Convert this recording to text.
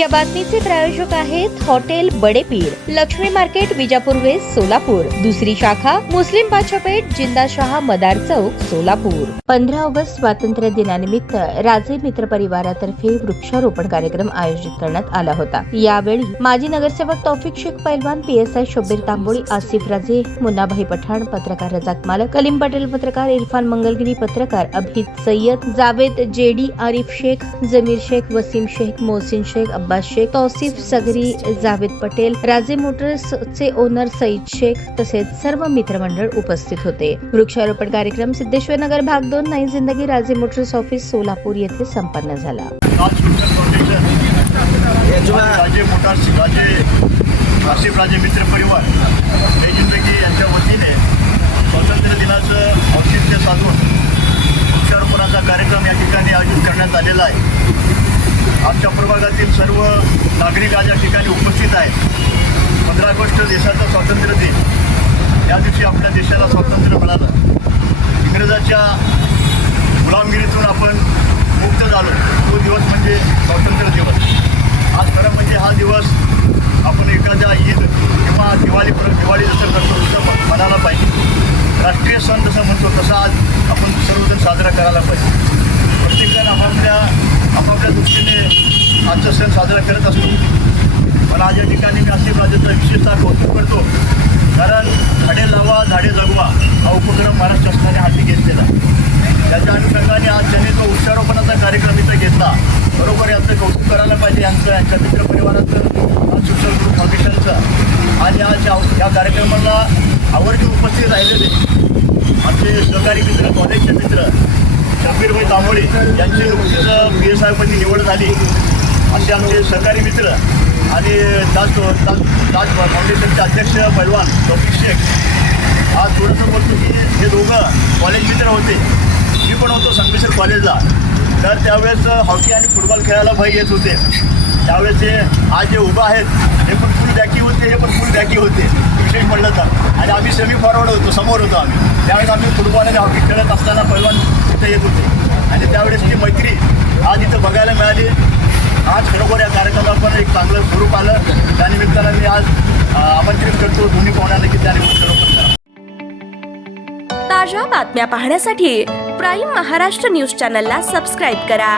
या बातमीचे प्रायोजक आहेत hotel Badepir, Laxmi market, Vijapur west, Solapur. दुसरी शाखा मुस्लिम बादशाहपेठ, जिंदाशहा मदार चौक, सोलापूर। 15 ऑगस्ट स्वातंत्र्य दिनानिमित्त राजे मित्र परिवारातर्फे वृक्षारोपण कार्यक्रम आयोजित करण्यात आला होता। यावेळी माजी नगरसेवक तौफिक शेख पैलवान, PSI शोबीर तांबोळी, आसिफ राजे, मुन्नाभाई पठाण, पत्रकार रजाक मालक, कलीम पटेल पत्रकार, इरफान मंगलगिरी पत्रकार, अभिद सय्यद, जावेद जेडी, आरिफ शेख, जमीर शेख, वसीम शेख, मोहसिन शेख, अब्बास शेख, तौसिफ सगरी, जावेद पटेल, राजे मोटर्सचे ओनर सईद शेख तसेच सर्व मित्रमंडळ उपस्थित होते। वृक्षारोपण कार्यक्रम सिद्धेश्वर नगर भाग 2 नई जिंदगी राजे मोटर्स ऑफिस सोलापूर येथे संपन्न झाला। राजे मोटर्स, आसिफ राजे मित्र परिवार नई जिंदगी यांच्या वतीने स्वातंत्र्य दिनाचं औचित्य साधून वृक्षारोपणाचा कार्यक्रम या ठिकाणी आयोजित करण्यात आलेला आहे। आमच्या प्रभागातील सर्व नागरिक आज या ठिकाणी उपस्थित आहेत। 15 ऑगस्ट देशाचा स्वातंत्र्य दिन, या दिवशी आपल्या देशाला स्वातंत्र्य मिळालं। इंग्रजाच्या गुलामगिरीतून आपण मुक्त झालो, तो दिवस म्हणजे स्वातंत्र्य दिवस। आज खरं म्हणजे हा दिवस आपण एखाद्या ईद किंवा दिवाळी जसं करतो तसं म्हणायला पाहिजे। राष्ट्रीय सण जसं म्हणतो तसा आज आपण सर्वजण साजरा करायला पाहिजे। प्रत्येकजण आपापल्या दृष्टीने आजचा सण साजरा करत असतो, पण आज या ठिकाणी मी आसिफ राजेचा विशेषतः कौतुक करतो, कारण झाडे लावा झाडे जगवा हा उपक्रम महाराष्ट्र शासनाने हाती घेतलेला आहे। त्याच्या अनुषंगाने आज त्यांनी तो वृक्षारोपणाचा कार्यक्रम इथं घेतला। बरोबर याचं कौतुक करायला पाहिजे यांच्या मित्र परिवाराचं, सोशल ग्रुप फाउंडेशनचं। आणि आज या कार्यक्रमाला आवर्जून उपस्थित राहिलेले आमचे सहकारी मित्र, कॉलेजचे मित्र शबीरभाई तांबोळी यांची नुकतीच PSI निवड झाली, असे आमचे सहकारी मित्र आणि ताज फाउंडेशनचे अध्यक्ष पैलवान तौफिक शेख। आज थोडंसं बोलतो की हे दोघं कॉलेज मित्र होते, मी पण होतो संगमेश्वर कॉलेजला, तर त्यावेळेस हॉकी आणि फुटबॉल खेळायला भाई येत होते। त्यावेळेस हे आज जे उभं आहेत हे पण फुल बॅकी होते, हे पण फुल बॅकी होते विशेष म्हणलं तर। आणि आम्ही सेमी फॉरवर्ड होतो, समोर होतो आम्ही। त्यावेळेस आम्ही फुटबॉल आणि हॉकी खेळत असताना पैलवान इथं येत होते आणि त्यावेळेस ती मैत्री आज इथं बघायला मिळाली। आज खरोखर या कार्यक्रमाला पण एक चांगलं स्वरूप आलं। त्यानिमित्तानं मी आज आमंत्रित करतो दोन्ही पाहुण्यांना की त्याने वृक्षारोपण करा। ताज्या बातम्या पाहण्यासाठी प्राईम महाराष्ट्र न्यूज चॅनलला सबस्क्राईब करा।